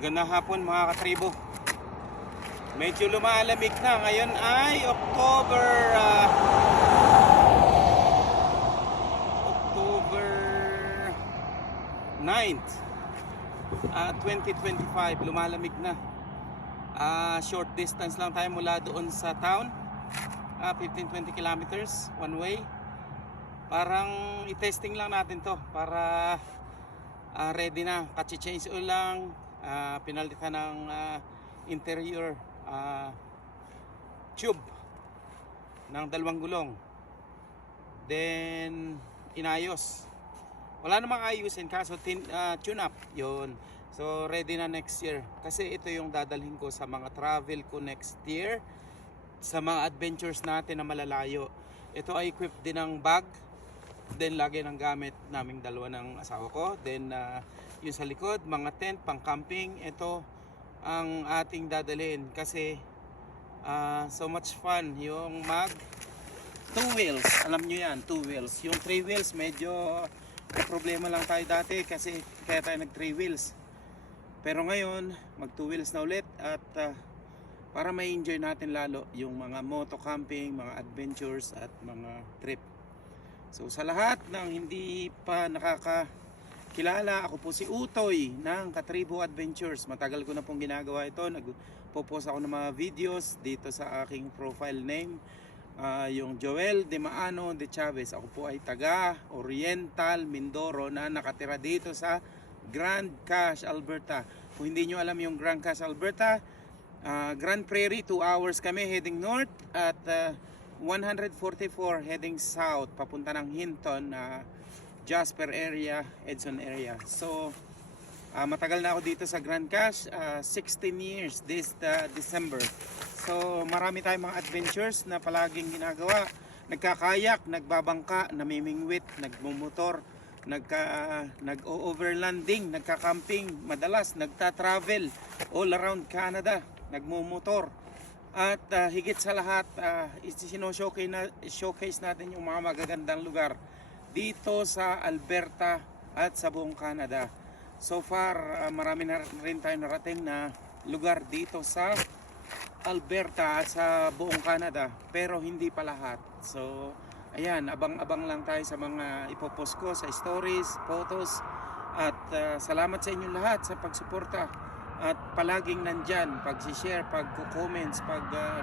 Magandang hapon mga katribo. Medyo lumalamig na. Ngayon ay October 9th 2025. Lumalamig na. Short distance lang tayo mula doon sa town. 15-20 kilometers one way. Parang i-testing lang natin to para ready na. Kachi-change oil lang. Pinalitan ng interior tube ng 2 gulong, then inayos. Wala namang ayusin kaso tune up yun. So ready na next year kasi ito yung dadalhin ko sa mga travel ko next year, sa mga adventures natin na malalayo. Ito ay equipped din ng bag, then lagi ng gamit naming dalawa ng asawa ko, then yung sa likod, mga tent, pang camping. Ito ang ating dadalhin kasi so much fun. Yung mag 2 wheels, alam nyo yan, 2 wheels. Yung 3 wheels medyo problema lang tayo dati kasi kaya tayo nag 3 wheels. Pero ngayon mag 2 wheels na ulit at para may enjoy natin lalo yung mga moto camping, mga adventures at mga trip. So sa lahat ng hindi pa nakakakilala, ako po si Utoy ng Katribo Adventures. Matagal ko na pong ginagawa ito. Nagpo-post ako ng mga videos dito sa aking profile name, yung Joel De Maano De Chavez. Ako po ay taga Oriental, Mindoro na nakatira dito sa Grand Cache, Alberta. Kung hindi nyo alam yung Grand Cache, Alberta, Grand Prairie, 2 hours kami heading north at 144 heading south papunta ng Hinton, Jasper area, Edson area. So matagal na ako dito sa Grand Cache, 16 years this December. So marami tayong mga adventures na palaging ginagawa. Nagkakayak, nagbabangka, namimingwit, nagmumotor, nag-overlanding, nagka-camping, madalas nagta-travel all around Canada, nagmumotor. At higit sa lahat, showcase natin yung mga magagandang lugar dito sa Alberta at sa buong Canada. So far, marami na rin tayo narating na lugar dito sa Alberta at sa buong Canada, pero hindi pa lahat. So ayan, abang-abang lang tayo sa mga ipopost ko sa stories, photos. At salamat sa inyong lahat sa pagsuporta at palaging nandyan, pag-share, pag-comments,